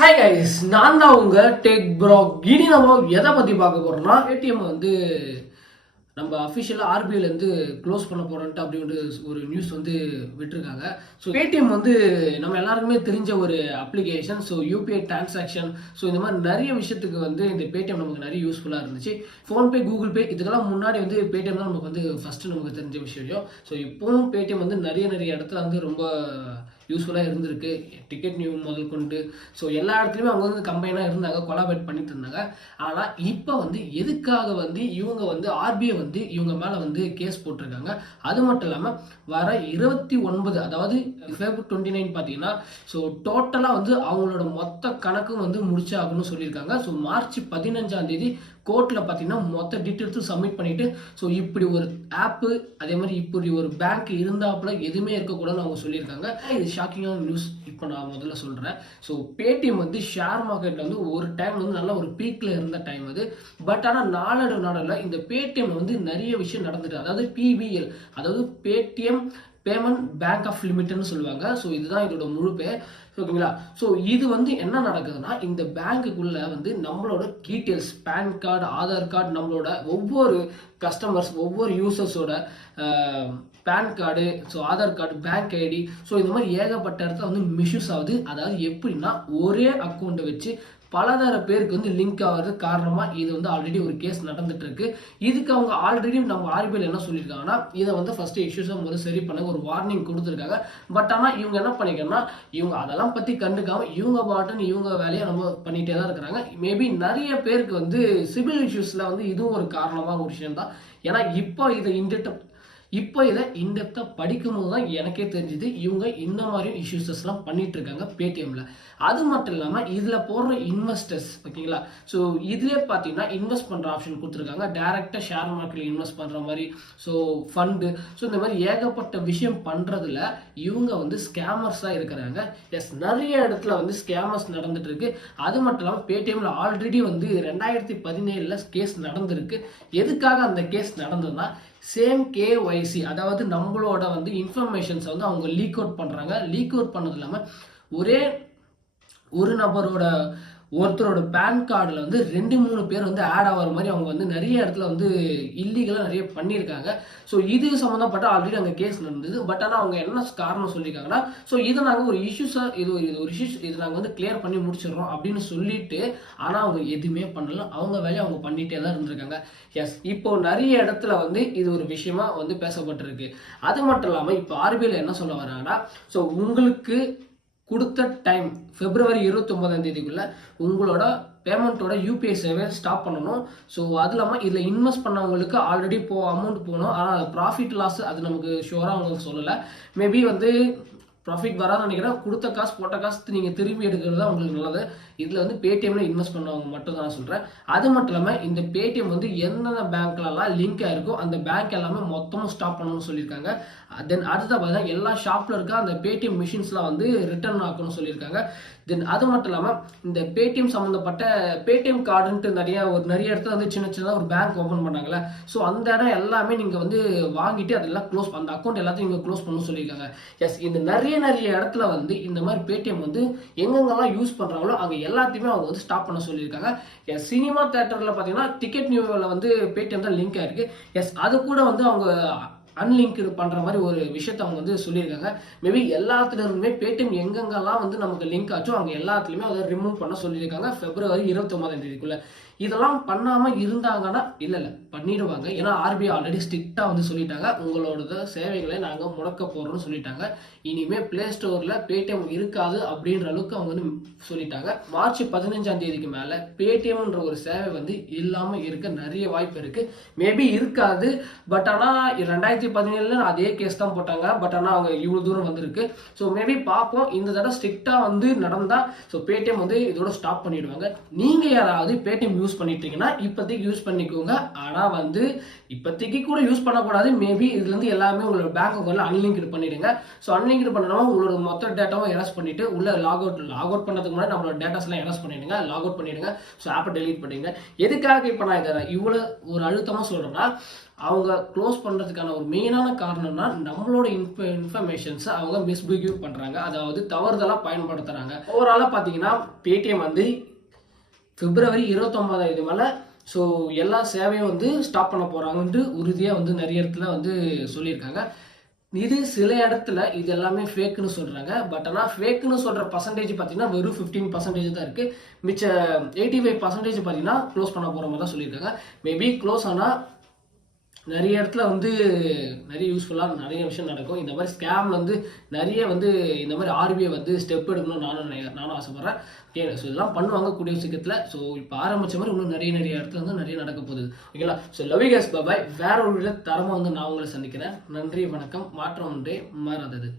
Hi guys, நான் தான் உங்க டெக் ப்ரோ. இனி நம்ம எதை பற்றி பார்க்க போகிறோம்னா, ஏடிஎம் வந்து நம்ம அஃபிஷியலாக ஆர்பிஐலேருந்து க்ளோஸ் பண்ண போகிறோன்ட்டு அப்படின்ட்டு ஒரு நியூஸ் வந்து விட்டுருக்காங்க. ஸோ பேடிஎம் வந்து நம்ம எல்லாருக்குமே தெரிஞ்ச ஒரு application. So UPI transaction, so இந்த மாதிரி நிறைய விஷயத்துக்கு வந்து இந்த பேடிஎம் நமக்கு நிறைய யூஸ்ஃபுல்லாக இருந்துச்சு. ஃபோன்பே, கூகுள் பே இதுக்கெல்லாம் முன்னாடி வந்து பேடிஎம் தான் நமக்கு வந்து ஃபஸ்ட்டு நமக்கு தெரிஞ்ச விஷயம். ஸோ இப்போவும் பேடிஎம் வந்து நிறைய இடத்துல வந்து ரொம்ப யூஸ்ஃபுல்லாக இருந்திருக்கு. டிக்கெட் நியூ முதல் கொண்டு ஸோ எல்லா இடத்துலையுமே அவங்க வந்து கம்பைனாக இருந்தாங்க, கொலாபரேட் பண்ணிட்டு இருந்தாங்க. ஆனால் இப்போ வந்து எதுக்காக வந்து இவங்க வந்து ஆர்பிஐ வந்து இவங்க மேலே வந்து கேஸ் போட்டிருக்காங்க. அது மட்டும் இல்லாமல் வர 29 அதாவது February 29 பார்த்தீங்கன்னா ஸோ டோட்டலாக வந்து அவங்களோட மொத்த கணக்கும் வந்து முடிச்சாகணும்னு சொல்லியிருக்காங்க. ஸோ March 15 கோர்ட்டில் பார்த்தீங்கன்னா மொத்த டீட்டெயில்ஸும் சப்மிட் பண்ணிவிட்டு ஸோ இப்படி ஒரு ஆப்பு, அதே மாதிரி இப்படி ஒரு பேங்க் இருந்தாப்புல எதுவுமே இருக்கக்கூடாதுன்னு அவங்க சொல்லியிருக்காங்க. இது ஷாக்கிங்கான நியூஸ். இப்போ நான் முதல்ல சொல்கிறேன். ஸோ பேடிஎம் வந்து ஷேர் மார்க்கெட்டில் வந்து ஒரு டைம் வந்து நல்ல ஒரு பீக்கில் இருந்த டைம் அது. பட் ஆனால் நாளடைவில் இந்த பேடிஎம் வந்து நிறைய விஷயம் நடந்துட்டு, அதாவது பிபிஎல், அதாவது பேடிஎம் பேமெண்ட் பேங்க் ஆஃப் லிமிட்னு சொல்லுவாங்க. ஸோ இதுதான் இதோட முழு பேர். ஓகேங்களா? ஸோ இது வந்து என்ன நடக்குதுன்னா, இந்த பேங்க்குக்குள்ள வந்து நம்மளோட details, PAN card, Aadhaar card, நம்மளோட ஒவ்வொரு கஸ்டமர்ஸ், ஒவ்வொரு யூசர்ஸோட PAN card, so Aadhaar card, bank ID, so இந்த மாதிரி ஏகப்பட்ட இடத்துல வந்து மிஸ்யூஸ் ஆகுது. அதாவது எப்படின்னா, ஒரே அக்கௌண்ட்டை வச்சு பலதர பேருக்கு வந்து லிங்க் ஆகிறது காரணமாக இது வந்து ஆல்ரெடி ஒரு கேஸ் நடந்துட்டு இருக்கு. இதுக்கு அவங்க ஆல்ரெடி நம்ம ஆர்பிஐல என்ன சொல்லியிருக்காங்கன்னா, இதை வந்து ஃபர்ஸ்ட் இஷ்யூஸை முதல்ல சரி பண்ண ஒரு வார்னிங் கொடுத்துருக்காங்க. பட் ஆனால் இவங்க என்ன பண்ணிக்கணும்னா, இவங்க அதெல்லாம் பற்றி கண்டுக்காம இவங்க பாட்டுன்னு இவங்க வேலையை நம்ம பண்ணிகிட்டே தான் இருக்கிறாங்க. மேபி நிறைய பேருக்கு வந்து சிவில் இஷ்யூஸில் வந்து இதுவும் ஒரு காரணமாக ஒரு விஷயம் தான். ஏன்னா இப்போ இதை இன்டெப்த்தாக படிக்கும் போது தான் எனக்கே தெரிஞ்சுது இவங்க இந்த மாதிரி இஷ்யூஸஸ்லாம் பண்ணிட்டு இருக்காங்க பேடிஎம்ல. அது மட்டும் இல்லாமல் இதில் போடுற இன்வெஸ்டர்ஸ், ஓகேங்களா? ஸோ இதுலேயே பார்த்தீங்கன்னா இன்வெஸ்ட் பண்ணுற ஆப்ஷன் கொடுத்துருக்காங்க. டேரெக்டாக ஷேர் மார்க்கெட்டில் இன்வெஸ்ட் பண்ணுற மாதிரி, ஸோ ஃபண்டு, ஸோ இந்த மாதிரி ஏகப்பட்ட விஷயம் பண்ணுறதுல இவங்க வந்து ஸ்கேமர்ஸாக இருக்கிறாங்க. எஸ், நிறைய இடத்துல வந்து ஸ்கேமர்ஸ் நடந்துட்டு இருக்கு. அது மட்டும் இல்லாமல் பேடிஎம்ல ஆல்ரெடி வந்து 2017 கேஸ் நடந்திருக்கு. எதுக்காக அந்த கேஸ் நடந்ததுன்னா, சேம் கேஒய்சி, அதாவது நம்மளோட வந்து இன்ஃபர்மேஷன்ஸை வந்து அவங்க லீக் அவுட் பண்ணுறாங்க. லீக் அவுட் பண்ணது இல்லாமல் ஒரே ஒரு நபரோட ஒருத்தரோட பேன் கார்டில் வந்து 2-3 பேர் வந்து ஆட் ஆகிற மாதிரி அவங்க வந்து நிறைய இடத்துல வந்து இல்லீகலாக நிறைய பண்ணியிருக்காங்க. ஸோ இது சம்மந்தப்பட்ட ஆல்ரெடி அங்கே கேஸ் நடந்தது. பட் ஆனால் அவங்க என்ன காரணம் சொல்லியிருக்காங்கன்னா, ஸோ இதை நாங்கள் ஒரு இஷ்யூஸாக இது ஒரு இஷ்யூஸ் இது நாங்கள் வந்து கிளியர் பண்ணி முடிச்சிடுறோம் அப்படின்னு சொல்லிட்டு, ஆனால் அவங்க எதுவுமே பண்ணல. அவங்க வேலையை அவங்க பண்ணிகிட்டே தான் இருந்திருக்காங்க. எஸ், இப்போ நிறைய இடத்துல வந்து இது ஒரு விஷயமா வந்து பேசப்பட்டிருக்கு. அது மட்டும் இல்லாமல் இப்போ ஆர்பிஐல என்ன சொல்ல வராங்கன்னா, ஸோ உங்களுக்கு கொடுத்த டைம் February 29 உங்களோட பேமெண்ட்டோட யூபிஐ சேவை ஸ்டாப் பண்ணணும். ஸோ அது இல்லாமல் இதில் இன்வெஸ்ட் பண்ணவங்களுக்கு ஆல்ரெடி அமௌண்ட் போகணும். ஆனால் அது ப்ராஃபிட் லாஸ் அது நமக்கு ஷுவராக அவங்களுக்கு சொல்லலை. மேபி வந்து ப்ராஃபிட் வராதுன்னு நினைக்கிறேன். கொடுத்த காசு போட்ட காசு நீங்கள் திரும்பி எடுக்கிறது தான் உங்களுக்கு நல்லது. இதில் வந்து பேடிஎம்ல இன்வெஸ்ட் பண்ணவங்க மட்டும் தான் நான் சொல்கிறேன். அது மட்டும் இல்லாமல் இந்த பேடிஎம் வந்து எந்தெந்த பேங்க்லலாம் லிங்க் ஆயிருக்கோ அந்த பேங்க் எல்லாமே மொத்தமும் ஸ்டாப் பண்ணணும்னு சொல்லியிருக்காங்க. தென் அடுத்த பார்த்தீங்கன்னா எல்லா ஷாப்பில் இருக்க அந்த பேடிஎம் மிஷின்ஸ்லாம் வந்து ரிட்டர்ன் ஆக்கணும்னு சொல்லியிருக்காங்க. தென் அது மட்டும் இல்லாமல் இந்த பேடிஎம் சம்மந்தப்பட்ட பேடிஎம் கார்டுன்ட்டு நிறைய இடத்துல வந்து சின்னதாக ஒரு பேங்க் ஓப்பன் பண்ணாங்களே, ஸோ அந்த இடம் எல்லாமே நீங்கள் வந்து வாங்கிட்டு அதெல்லாம் க்ளோஸ், அந்த அக்கௌண்ட் எல்லாத்தையும் நீங்கள் க்ளோஸ் பண்ணணும்னு சொல்லியிருக்காங்க. எஸ், இந்த நிறைய இடத்துல வந்து இந்த மாதிரி பேடிஎம் வந்து எங்கெங்கெல்லாம் யூஸ் பண்ணுறாங்களோ அங்கே எல்லாத்தையுமே அவங்க வந்து ஸ்டாப் பண்ண சொல்லியிருக்காங்க. எஸ், சினிமா தேட்டரில் பார்த்தீங்கன்னா டிக்கெட் நியூவில் வந்து பேடிஎம் தான் லிங்க் ஆயிருக்கு. எஸ், அது கூட வந்து அவங்க அன்லிங்க்டு பண்ணுற மாதிரி ஒரு விஷயத்தை அவங்க வந்து சொல்லியிருக்காங்க. மேபி எல்லாத்துல இருந்துமே பேடிஎம் எங்கெங்கெல்லாம் வந்து நமக்கு லிங்க் ஆச்சோ அங்கே எல்லாத்துலேயுமே அதை ரிமூவ் பண்ண சொல்லியிருக்காங்க February 29 இதெல்லாம் பண்ணாமல் இருந்தாங்கன்னா இல்லை பண்ணிடுவாங்க. ஏன்னா ஆர்பிஐ ஆல்ரெடி ஸ்ட்ரிக்டாக வந்து சொல்லிட்டாங்க, உங்களோட சேவைகளை நாங்கள் முடக்க போகிறோம்னு சொல்லிட்டாங்க. இனிமேல் பிளே ஸ்டோரில் பேடிஎம் இருக்காது அப்படின்ற அளவுக்கு அவங்க வந்து சொல்லிட்டாங்க. March 15 மேலே பேடிஎம்ன்ற ஒரு சேவை வந்து இல்லாமல் இருக்க நிறைய வாய்ப்பு இருக்குது. மேபி இருக்காது. பட் ஆனால் 2017 அதே கேஸ் தான் போட்டாங்க. பட் ஆனால் அவங்க இவ்வளோ தூரம் வந்திருக்கு. ஸோ மேபி பார்ப்போம். இந்த தடவை ஸ்ட்ரிக்டாக வந்து நடந்தால் ஸோ பேடிஎம் வந்து இதோட ஸ்டாப் பண்ணிடுவாங்க. நீங்கள் யாராவது பேடிஎம் யூஸ் பண்ணிட்டீங்கன்னா இப்போதைக்கு யூஸ் பண்ணிக்கோங்க. ஆனால் வந்து இப்போதைக்கு கூட யூஸ் பண்ணக்கூடாது. மேபி இதுலேருந்து எல்லாமே உங்களோட பேங்க் அக்கௌண்ட்டில் அன்லிங்க்டு பண்ணிடுங்க. ஸோ அன்லிங்க்டு பண்ணாமல் உங்களோட மொத்த டேட்டாவும் எரஸ் பண்ணிட்டு உள்ள லாக் அவுட் பண்ணுறதுக்கு முன்னாடி நம்மளோட டேட்டாஸ்லாம் எரஸ் பண்ணிடுங்க, லாக் அவுட் பண்ணிடுங்க. ஸோ ஆப்பை டெலீட் பண்ணிடுங்க. எதுக்காக இப்போ நான் இதை இவ்வளோ ஒரு அழுத்தமாக சொல்கிறேன்னா, அவங்க க்ளோஸ் பண்ணுறதுக்கான ஒரு மெயினான காரணம்னா நம்மளோட இன்ஃபர்மேஷன்ஸை அவங்க மிஸ்பிஹேவ் பண்ணுறாங்க, அதாவது தவறுதலாக பயன்படுத்துகிறாங்க. ஓவராலாக பார்த்தீங்கன்னா பேடிஎம் வந்து பிப்ரவரி 29 மேலே ஸோ எல்லா சேவையும் வந்து ஸ்டாப் பண்ண போகிறாங்கன்ட்டு உறுதியாக வந்து நிறைய இடத்துல வந்து சொல்லியிருக்காங்க. இது சில இடத்துல இது எல்லாமே ஃபேக்குன்னு சொல்கிறாங்க. பட் ஆனால் ஃபேக்குன்னு சொல்கிற பர்சன்டேஜ் பார்த்தீங்கன்னா வெறும் 15% தான் இருக்குது. மிச்ச 85% பார்த்தீங்கன்னா க்ளோஸ் பண்ண போகிற மாதிரி தான் சொல்லியிருக்காங்க. மேபி க்ளோஸ் ஆனால் நிறைய இடத்துல வந்து நிறைய யூஸ்ஃபுல்லாக நிறைய விஷயம் நடக்கும். இந்த மாதிரி ஸ்கேமில் வந்து நிறைய வந்து இந்த மாதிரி ஆர்பிஐ வந்து ஸ்டெப் எடுக்கணும்னு நானும் ஆசைப்பட்றேன். ஓகே, ஸோ இதெல்லாம் பண்ணுவாங்க கூடிய சீக்கிரத்தில். ஸோ இப்போ ஆரம்பித்த மாதிரி இன்னும் நிறைய இடத்துல வந்து நிறைய நடக்க போகுது. ஓகேங்களா? So love you guys, bye. வேற ஒரு தரமாக வந்து நான் உங்களை சந்திக்கிறேன். நன்றி, வணக்கம். மாற்றம் ஒன்றே மாறாதது.